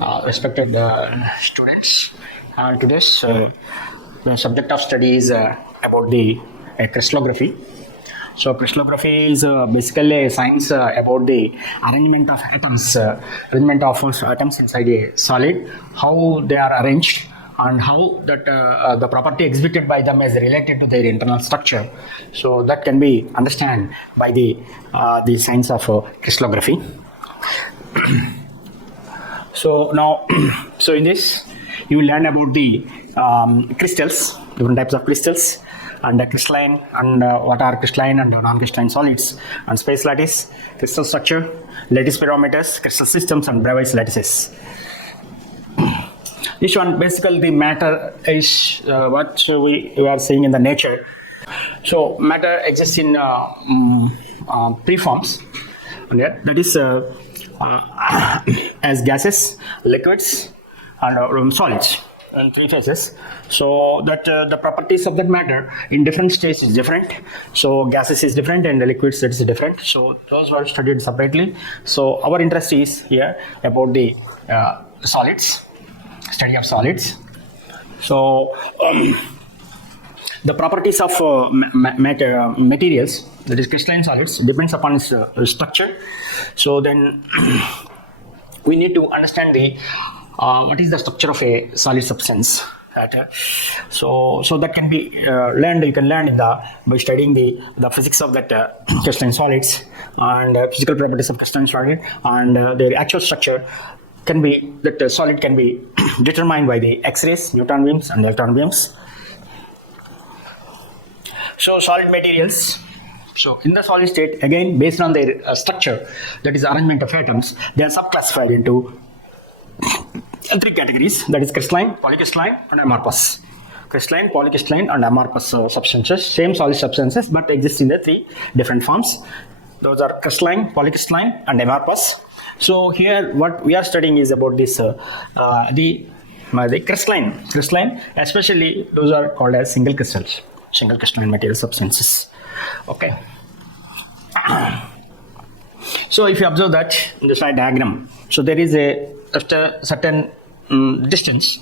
Respected students. Today's the subject of study is about the crystallography. So crystallography is basically a science about the arrangement of atoms, atoms inside a solid, how they are arranged, and how that the property exhibited by them is related to their internal structure. So that can be understood by the science of crystallography. So now, so in this, you will learn about the crystals, different types of crystals, and the crystalline, and what are crystalline and non-crystalline solids, and space lattice, crystal structure, lattice parameters, crystal systems, and Bravais lattices. This one, basically, the matter is what we are seeing in the nature. So matter exists in preforms, that is as gases, liquids, and solids in three phases. So that the properties of that matter in different states is different. So gases is different and the liquids that is different. So those were studied separately. So our interest is here about the solids, study of solids. So the properties of materials, that is crystalline solids, depends upon its structure. So then we need to understand the what is the structure of a solid substance. So that can be learned. You can learn by studying the physics of that crystalline solids and physical properties of crystalline solid, and their actual structure can be that the solid can be determined by the X-rays, neutron beams, and electron beams. So solid materials. So in the solid state, again based on their structure, that is arrangement of atoms, they are subclassified into three categories, that is crystalline, polycrystalline, and amorphous. Crystalline, polycrystalline, and amorphous substances, same solid substances but exist in the three different forms. Those are crystalline, polycrystalline, and amorphous. So here what we are studying is about this the crystalline, especially those are called as single crystalline material substances. Okay. So if you observe that in the slide diagram, so there is after certain distance,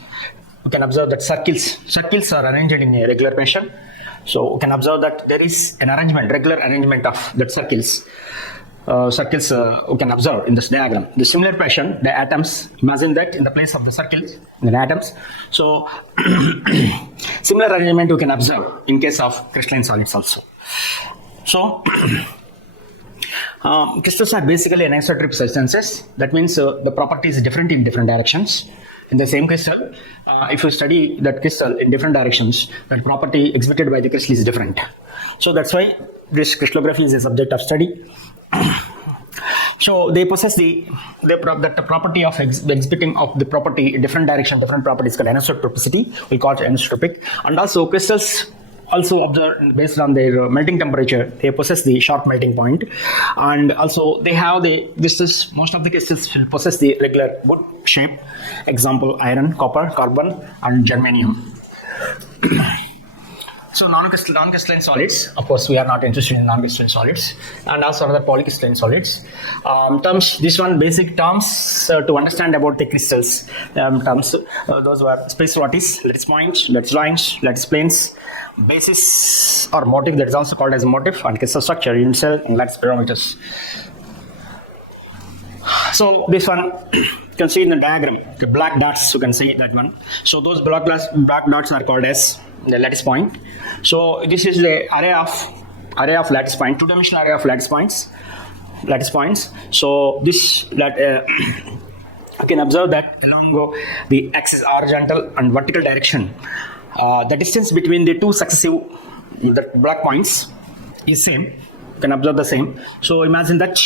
you can observe that circles are arranged in a regular fashion. So you can observe that there is an regular arrangement of that circles. You can observe in this diagram. The similar fashion, the atoms, imagine that in the place of the circles, the atoms. So similar arrangement you can observe in case of crystalline solids also. So crystals are basically anisotropic substances. That means the property is different in different directions. In the same crystal, if you study that crystal in different directions, that property exhibited by the crystal is different. So that's why this crystallography is a subject of study. So they possess the property of exhibiting of the property in different direction, different properties called anisotropicity. We call it anisotropic. And also crystals also observed based on their melting temperature, they possess the sharp melting point, and also they have most of the crystals possess the regular wood shape. Example: iron, copper, carbon, and germanium. So non-crystalline solids, of course we are not interested in non-crystalline solids, and also other polycrystalline solids. This one basic terms to understand about the crystals. Those were space lattice, lattice points, lattice lines, lattice planes, basis or motif, that is also called as motif, and crystal structure, unit cell, and lattice parameters. So this one you can see in the diagram, the black dots, you can see that one. So those black dots are called as the lattice point. So this is the array of lattice point, two-dimensional array of lattice points. So this you can observe that along the axis horizontal and vertical direction, the distance between the two successive black points is same. You can observe the same. So imagine that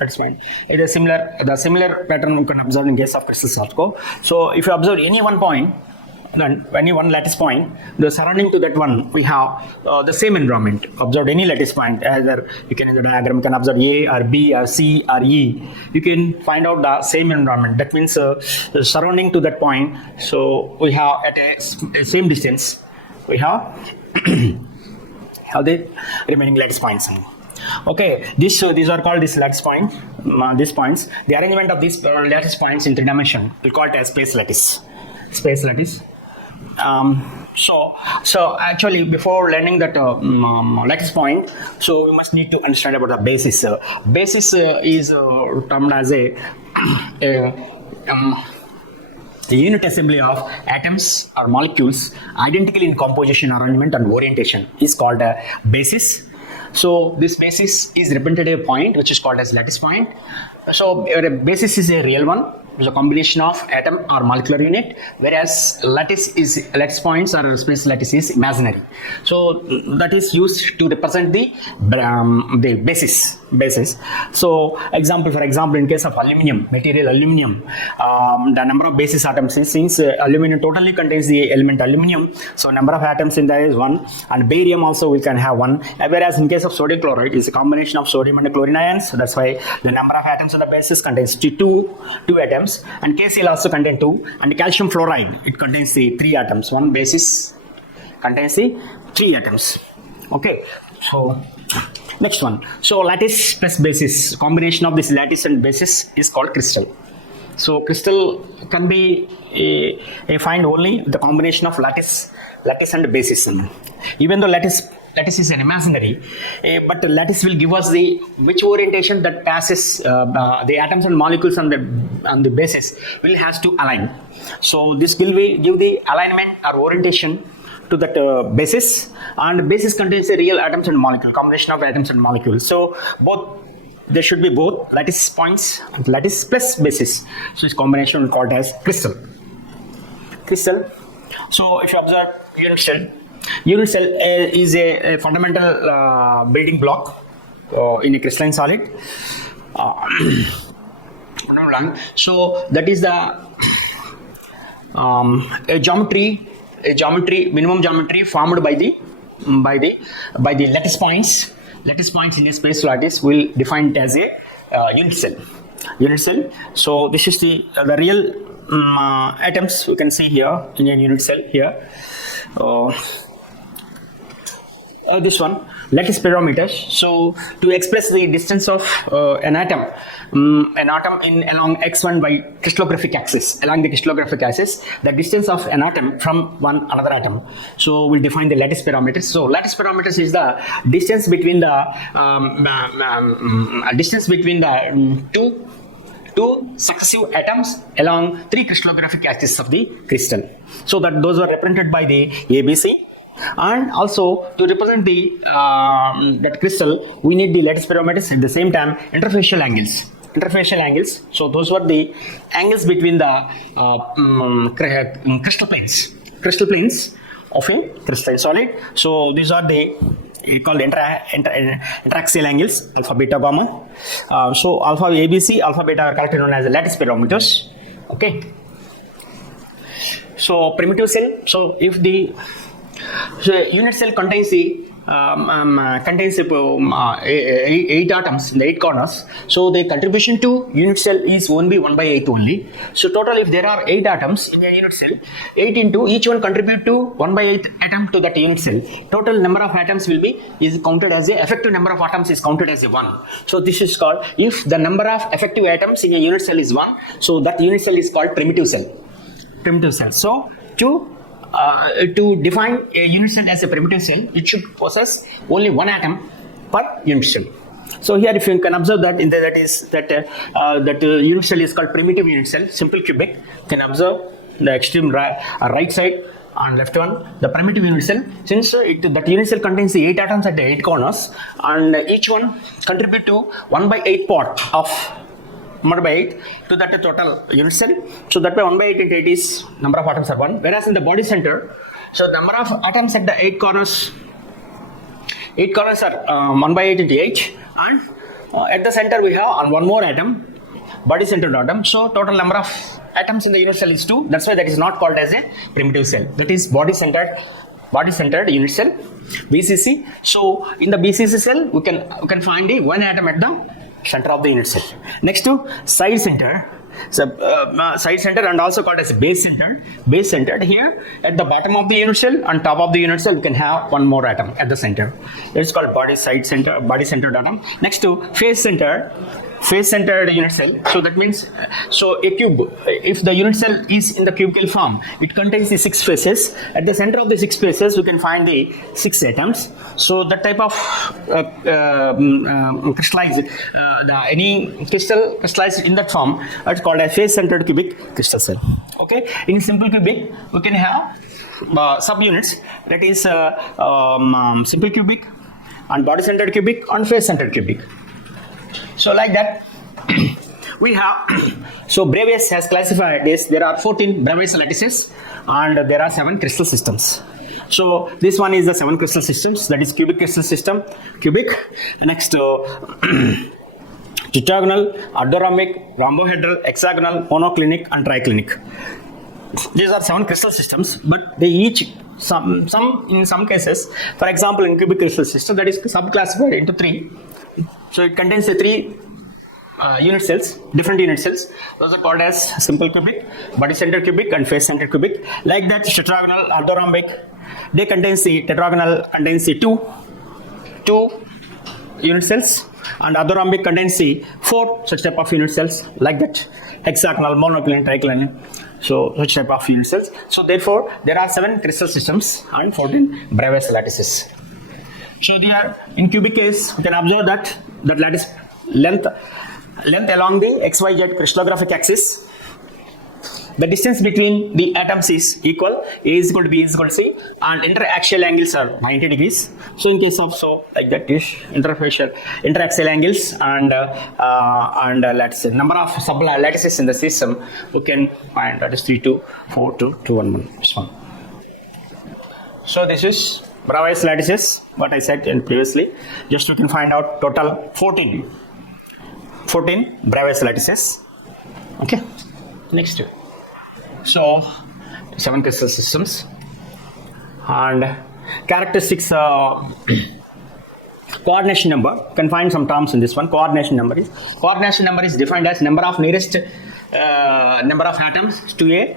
lattice point. It is the similar pattern you can observe in case of crystals also. So if you observe any one point, then any one lattice point, the surrounding to that one, we have the same environment. Observe any lattice point, either you can in the diagram you can observe A or B or C or E. You can find out the same environment. That means the surrounding to that point. So we have at a same distance, we have the remaining lattice points. Okay, these are called this lattice point. These points, the arrangement of these lattice points in 3 dimension, we call it as space lattice. Space lattice. So actually, before learning that lattice point, so we must need to understand about the basis. Basis is termed as a unit assembly of atoms or molecules identical in composition, arrangement, and orientation is called a basis. So this basis is representative point, which is called as lattice point. So a basis is a real one. It's a combination of atom or molecular unit, whereas lattice points or space lattice is imaginary. So that is used to represent the basis. So for example, in case of aluminum, the number of basis atoms is, since aluminum totally contains the element aluminum, so number of atoms in there is 1, and barium also we can have 1. Whereas in case of sodium chloride, it's a combination of sodium and chlorine ions. So that's why the number of atoms in the basis contains two atoms. And KCl also contains 2, and calcium fluoride, it contains the 3 atoms. One basis contains the 3 atoms. Okay, so next one. So lattice plus basis, combination of this lattice and basis is called crystal. So crystal can be find only the combination of lattice and basis. Even though lattice is an imaginary, but lattice will give us the which orientation that passes the atoms and molecules on the basis will has to align. So this will give the alignment or orientation to that basis, and basis contains the real atoms and molecule, combination of atoms and molecules. So there should be both lattice points and lattice plus basis. So this combination called as crystal. So if you observe unit cell is a fundamental building block in a crystalline solid. So that is the minimum geometry formed by the lattice points. Lattice points in a space lattice will define it as a unit cell. So this is the real atoms you can see here in a unit cell here. This one, lattice parameters. So to express the distance of an atom along x1 by crystallographic axis, the distance of an atom from another atom. So we'll define the lattice parameters. So lattice parameters is the distance between the two successive atoms along 3 crystallographic axes of the crystal. So that those are represented by the ABC. And also to represent the that crystal, we need the lattice parameters. At the same time, interfacial angles. So those were the angles between the crystal planes of a crystalline solid. So these are the called interaxial angles, alpha, beta, gamma. So alpha, ABC, alpha, beta are collected known as lattice parameters. Okay. So primitive cell. So if the unit cell contains the 8 atoms in the 8 corners, so the contribution to unit cell is only 1/8 only. So total, if there are 8 atoms in a unit cell, 8 into each one contribute to 1/8 atom to that unit cell. Total number of atoms is counted as a effective number of atoms is counted as a 1. So this is called, if the number of effective atoms in a unit cell is 1, so that unit cell is called primitive cell. So to define a unit cell as a primitive cell, it should possess only 1 atom per unit cell. So here, if you can observe that that unit cell is called primitive unit cell, simple cubic. You can observe the extreme right side and left one, the primitive unit cell. Since that unit cell contains the 8 atoms at the 8 corners, and each one contribute to 1/8 part of 1/8 to that total unit cell. So that by 1/8 into 8 is number of atoms are 1. Whereas in the body center, so the number of atoms at the 8 corners are 1/8 into 8, and at the center we have one more atom, body centered atom. So total number of atoms in the unit cell is 2. That's why that is not called as a primitive cell. That is body centered unit cell, BCC. So in the BCC cell, we can find the 1 atom at the center of the unit cell. Next to side center. side center and also called as base centered. Base centered here at the bottom of the unit cell and top of the unit cell, you can have one more atom at the center. It's called body centered atom. Next to face centered unit cell. So that means, so a cube, if the unit cell is in the cubical form, it contains the 6 faces. At the center of the 6 faces, you can find the 6 atoms. So that type of crystallized, any crystal crystallized in that form, it's called a face-centered cubic crystal cell. Okay, in simple cubic, we can have subunits, that is simple cubic and body-centered cubic and face-centered cubic. So like that, we have, so Bravais has classified this, there are 14 Bravais lattices and there are 7 crystal systems. So this one is the 7 crystal systems, that is cubic crystal system, cubic. Next, tetragonal, orthorhombic, rhombohedral, hexagonal, monoclinic and triclinic. These are 7 crystal systems, but they each, in some cases, for example in cubic crystal system, that is subclassified into 3. So it contains the 3 unit cells, different unit cells. Those are called as simple cubic, body-centered cubic and face-centered cubic. Like that, tetragonal, orthorhombic, they contains the tetragonal contains the 2 unit cells and orthorhombic contains the 4 such type of unit cells. Like that, hexagonal, monoclinic, triclinic. So such type of unit cells. So therefore, there are 7 crystal systems and 14 Bravais lattices. So there, in cubic case, you can observe that lattice length along the XYZ crystallographic axis, the distance between the atoms is equal, A is equal to B is equal to C, and interaxial angles are 90 degrees. So in case of, so like that is interaxial angles and let's say number of sub lattices in the system, we can find that is 3, 2, 4, 2, 2, 1, 1. This one. So this is Bravais lattices, what I said previously. Just you can find out total 14 Bravais lattices. Okay, next. So 7 crystal systems and characteristics. Coordination number, you can find some terms in this one. Coordination number is defined as number of nearest number of atoms to a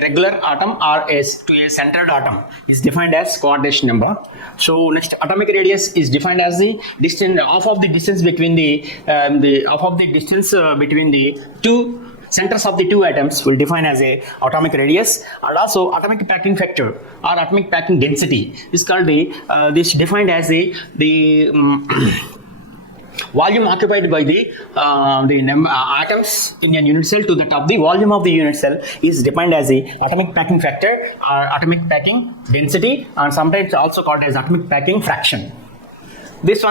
regular atom or to a centered atom is defined as coordination number. So next, atomic radius is defined as the distance, half of the distance between the 2 centers of the 2 atoms will define as a atomic radius, and also atomic packing factor or atomic packing density is called this defined as the volume occupied by the atoms in a unit cell to that of the volume of the unit cell is defined as the atomic packing factor or atomic packing density, and sometimes also called as atomic packing fraction. This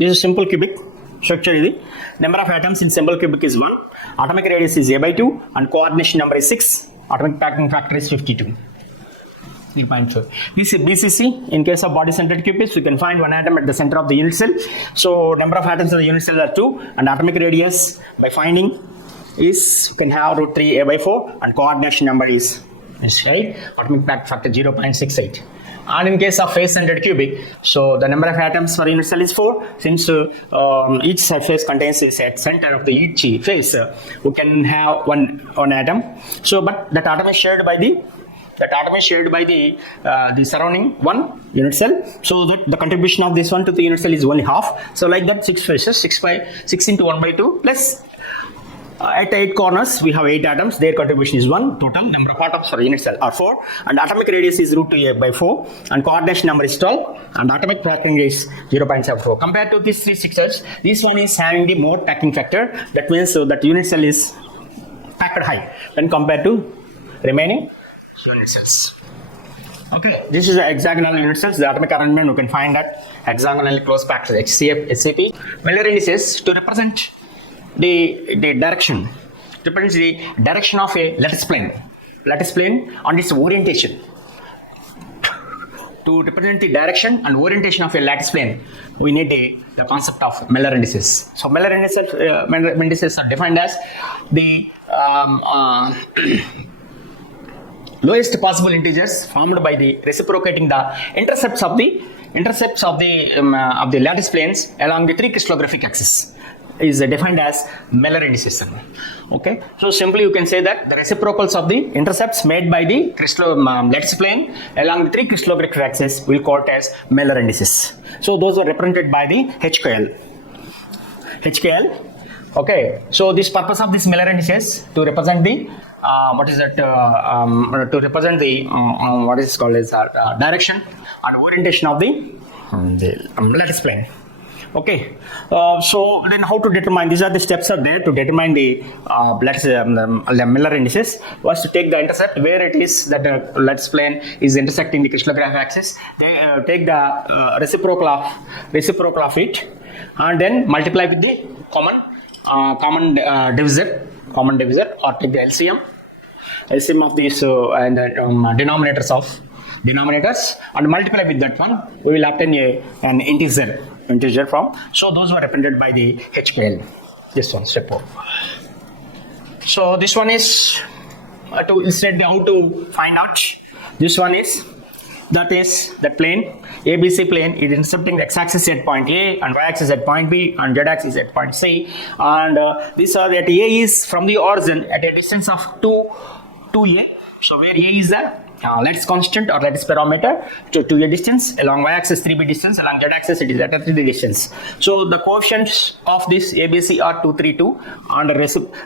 is simple cubic structure. Is the number of atoms in simple cubic is 1, atomic radius is A by 2, and coordination number is 6, atomic packing factor is 52. 3.4. This is BCC. In case of body-centered cubics, we can find one atom at the center of the unit cell. So number of atoms in the unit cell are 2, and atomic radius by finding is, you can have root 3 A by 4, and coordination number is right, atomic packing factor 0.68. And in case of face-centered cubic, so the number of atoms per unit cell is 4. Since each face contains a center of the each face, we can have one atom. So, but that atom is shared by the surrounding one unit cell. So that the contribution of this one to the unit cell is only half. So like that, 6 faces, 6 into 1 by 2 plus. At 8 corners, we have 8 atoms. Their contribution is 1. Total number of atoms for unit cell are 4. And atomic radius is root 2 A by 4. And coordination number is 12. And atomic packing is 0.74. Compared to these 3 structures, this one is having the more packing factor. That means that unit cell is packed high when compared to remaining unit cells. Okay, this is the hexagonal unit cells. The atomic arrangement, you can find that hexagonally close packed HCF, SCP. Miller indices to represent the direction of a lattice plane and its orientation. To represent the direction and orientation of a lattice plane, we need the concept of Miller indices. So Miller indices are defined as the lowest possible integers formed by the reciprocating the intercepts of the lattice planes along the 3 crystallographic axes. is defined as Miller indices. Okay, so simply you can say that the reciprocals of the intercepts made by the lattice plane along the 3 crystallographic axes will called as Miller indices. So those are represented by the HKL. Okay, so this purpose of this Miller indices to represent the to represent the what is called as direction and orientation of the lattice plane. Okay, so then how to determine? These are the steps are there to determine the Miller indices. Was to take the intercept where it is that the lattice plane is intersecting the crystallographic axis. They take the reciprocal of it, and then multiply with the common divisor, or take the LCM of these and denominators and multiply with that one. We will obtain an integer from. So those were represented by the HPL. This one, step 4. So this one is to illustrate how to find out. This one is that plane, ABC plane is intercepting the x-axis at point A and y-axis at point B and z-axis at point C, and these are that A is from the origin at a distance of 2A. So where A is the lattice constant or lattice parameter to a distance, along y-axis 3b distance, along z-axis it is at a 3d distance. So the coefficients of this ABC are 2, 3, 2, and the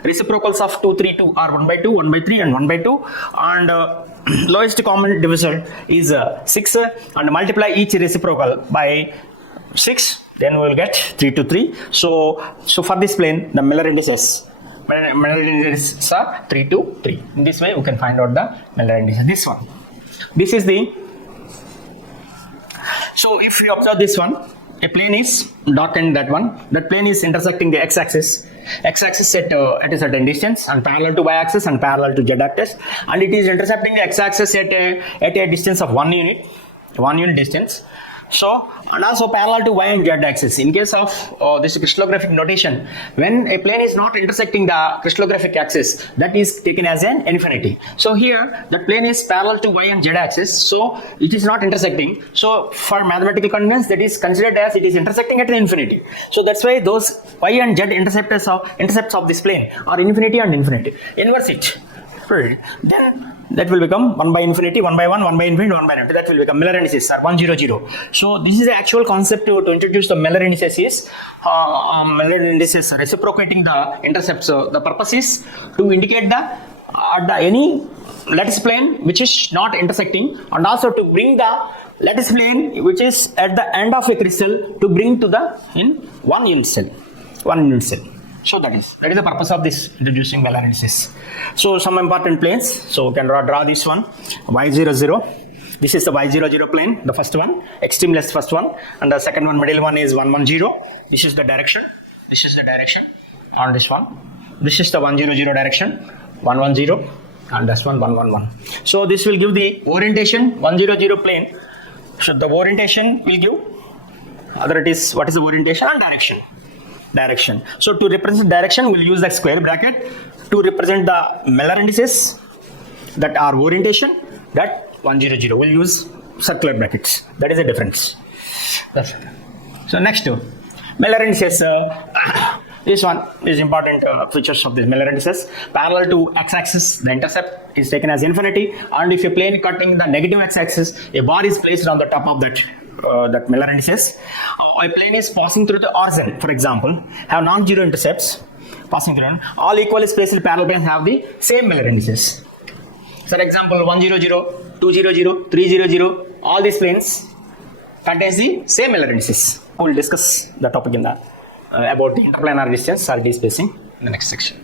reciprocals of 2, 3, 2 are 1 by 2, 1 by 3 and 1 by 2, and lowest common divisor is 6, and multiply each reciprocal by 6, then we will get 3 to 3. So for this plane the Miller indices are 3 to 3. In this way we can find out the Miller indices. This is the, so if you observe this one, a plane is darkened, that plane is intersecting the x-axis at a certain distance and parallel to y-axis and parallel to z-axis, and it is intercepting the x-axis at a distance of 1 unit distance. So, and also parallel to y and z axis. In case of this crystallographic notation, when a plane is not intersecting the crystallographic axis, that is taken as an infinity. So here the plane is parallel to y and z axis, so it is not intersecting. So for mathematical convenience, that is considered as it is intersecting at an infinity. So that's why those y and z intercepts of this plane are infinity and infinity. Inverse it. Right. Then that will become 1 by infinity, 1 by 1, 1 by infinity, 1 by infinity. That will become Miller indices are 1, 0, 0. So this is the actual concept to introduce the Miller indices is Miller indices reciprocating the intercepts. So the purpose is to indicate any lattice plane which is not intersecting, and also to bring the lattice plane which is at the end of a crystal to bring to the in one unit cell. So that is the purpose of this introducing Miller indices. So some important planes. So we can draw this one, y00. This is the y00 plane, the first one, extreme left first one, and the second one, middle one is 110. This is the direction. On this one. This is the 100 direction, 110, and this one 111. So this will give the orientation 100 plane. So the orientation will give what is the orientation and direction. So to represent direction, we'll use the square bracket. To represent the Miller indices that are orientation, that 100, we'll use circular brackets. That is the difference. So next, Miller indices. This one is important features of the Miller indices. Parallel to x-axis, the intercept is taken as infinity, and if a plane cutting the negative x-axis, a bar is placed on the top of that Miller indices. A plane is passing through the origin, for example, have non-zero intercepts passing through. All equally spaced parallel planes have the same Miller indices. For example, 100, 200, 300, all these planes contains the same Miller indices. We will discuss the topic in the about the interplanar distance or d spacing in the next section.